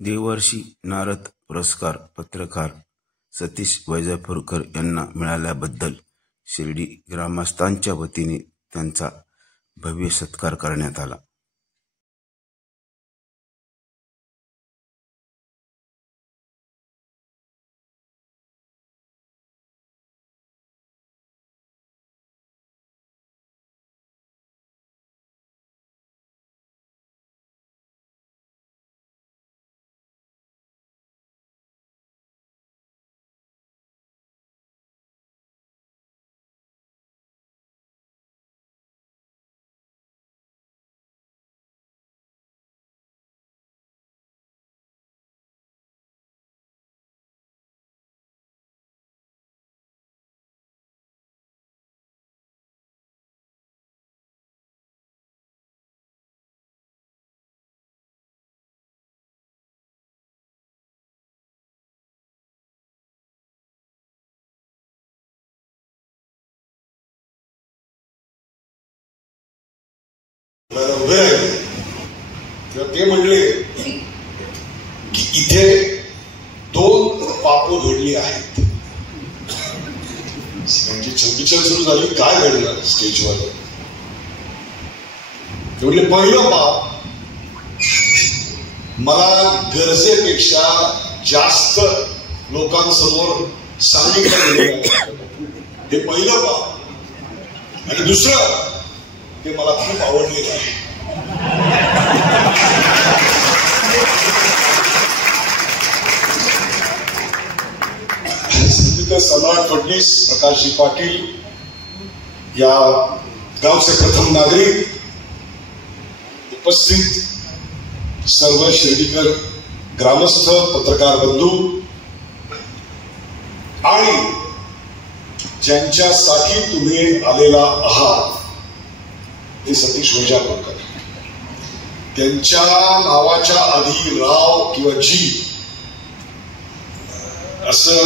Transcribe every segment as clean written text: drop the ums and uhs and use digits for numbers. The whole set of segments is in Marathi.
देवर्षी नारद पुरस्कार पत्रकार सतीश वैजापूरकर यांना मिळाल्याबद्दल शिर्डी ग्रामस्थांच्या वतीने त्यांचा भव्य सत्कार करण्यात आला। उभे राहिले तेव्हा ते म्हणले की इथे 2 पापं घडली आहेत। म्हणजे चलबिचल सुरू झाली, काय घडलं स्टेजवर? ते म्हणले पहिलं पाप, मला गरजेपेक्षा जास्त लोकांसमोर सांगितलं गेलं, हे पहिलं पाप। आणि दुसरं, ते मला खूप आवडलेलं आहे। संत सम्राट फडणवीस, प्रकाशजी पाटील या गावचे प्रथम नागरिक, उपस्थित सर्व शिर्डीकर ग्रामस्थ, पत्रकार बंधू आणि ज्यांच्यासाठी तुम्ही आलेला आहात ते सतीश वैजापूरकर, त्यांच्या नावाच्या आधी राव किंवा जी असं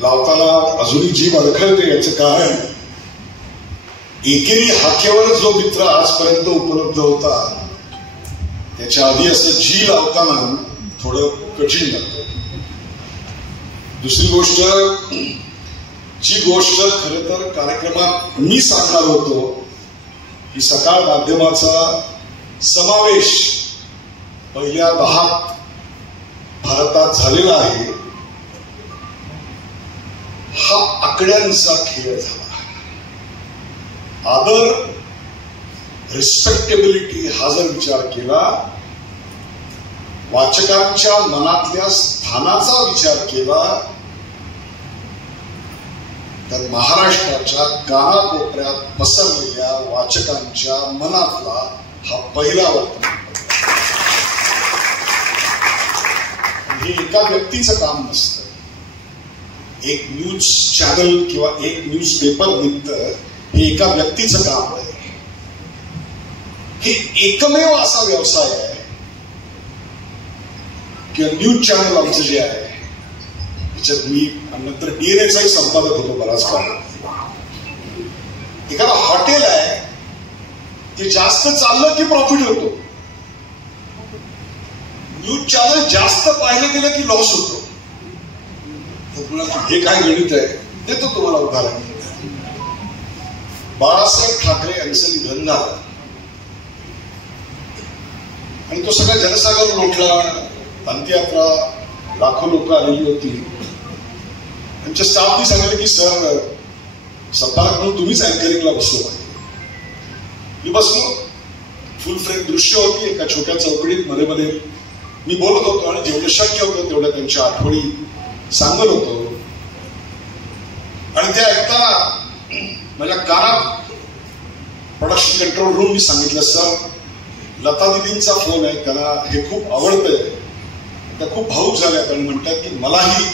लावताना अजूनही जीभ अडखळते। याचं कारण, एकेरी हाकेवर जो मित्र आजपर्यंत उपलब्ध होता, त्याच्या आधी असं जी लावताना थोडं कठीण लागतं। दुसरी गोष्ट, जी गोष्ट खरं तर कार्यक्रमात मी सांगणार होतो, की सकाळ माध्यमाचा समावेश पहिल्या 10 भारतात झालेला आहे, हा आकड्यांचा खेळ झाला। आदर, रिस्पेक्टेबिलिटी हा जर विचार केला, वाचकांच्या मनातल्या स्थानाचा विचार केला, तर महाराष्ट्राच्या कानाकोपऱ्यात पसरलेल्या वाचकांच्या मनातला हा पहिला वर्तमानपत्र। हे एका व्यक्तीचं काम नसतं, एक न्यूज चॅनल किंवा एक न्यूज पेपर निघतं, हे एका व्यक्तीचं काम आहे। हे एकमेव असा व्यवसाय आहे किंवा न्यूज चॅनल आमचं जे आहे, त्याच्यात मी नंतर डीएनएचाही संपादक होतो बराच काळ। एखादा हॉटेल आहे, ते जास्त चाललं की प्रॉफिट होतो, न्यूज चॅनल जास्त पाहिलं गेलं की लॉस होतो। हे काय गणित आहे, देतो तुम्हाला उदाहरण। बाळासाहेब ठाकरे यांचं निधन झालं आणि तो सगळा जनसागर लोटला, अंत्ययात्रा, लाखो लोक आलेली होती। त्यांच्या स्टाफनी सांगितलं की सर, संपादक म्हणून तुम्हीच अँकरिंगला बसलो पाहिजे। मी बसलो, फुल फ्रेम दृश्य होती, एका छोट्या चौकडीत मध्ये मध्ये मी बोलत होतो आणि जेवढं शक्य होतं तेवढ्या त्यांच्या आठवणी सांगत होतो। आणि ते ऐकताना माझ्या कानात प्रोडक्शन कंट्रोल रूम मी सांगितलं, सर लता दिदींचा फोन आहे, त्यांना हे खूप आवडतंय, त्या खूप भावूक झाल्यात आणि म्हणतात की मलाही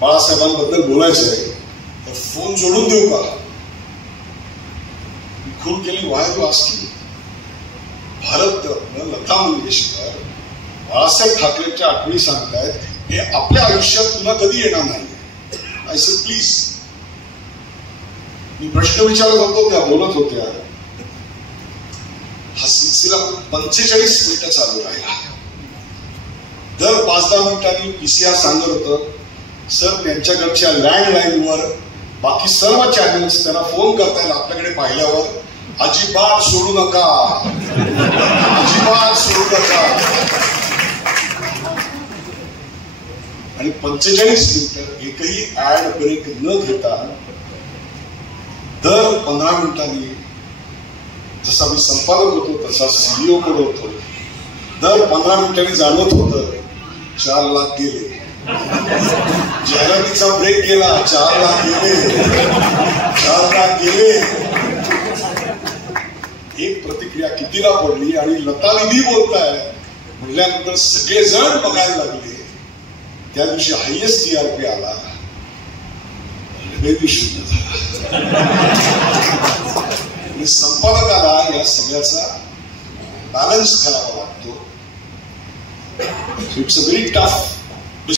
बाळासाहेबांबद्दल बोलायचं आहे, तर फोन जोडून देऊ का? खून केली, why to asking. Bharat Ratna Lata Mangeshkar Balasaheb ठाकरेंच्या आठवणी सांगतायत, हे आपल्या आयुष्यात पुन्हा कधी येणार नाही। I said please. मी प्रश्न विचारत होतो, त्या बोलत होत्या। हा सिलसिला 45 मिनिटं चालू राहिला। दर 5-10 मिनिटांनी पीसीआर सांगत होतं, सर त्यांच्याकडच्या लँडलाईनवर बाकी सर्व चॅनल्स त्यांना फोन करतायत आपल्याकडे पाहिल्यावर, अजिबात सोडू नका, अजिबात सोडू नका. आणि 45 मिनिटं एकही ऍड ब्रेक न घेता दर 15 मिनिटांनी, जसा मी संपादक होतो तसा सीईओ कडे होतो, दर 15 मिनिटांनी जाणवत होतं 4 लाख गेले. जाहिरातीचा ब्रेक गेला, 4 लाख गेले, 4 लाख गेले. एक प्रतिक्रिया कितीला पडली आणि लता दीदी बोलताय म्हटल्यानंतर सगळेजण बघायला लागले. त्या दिवशी हायएस्ट टीआरपी आला, रेव्हेन्यू शून्य झाला. आणि संपादकाला या सगळ्याचा बॅलन्स करावा लागतो. It's a very tough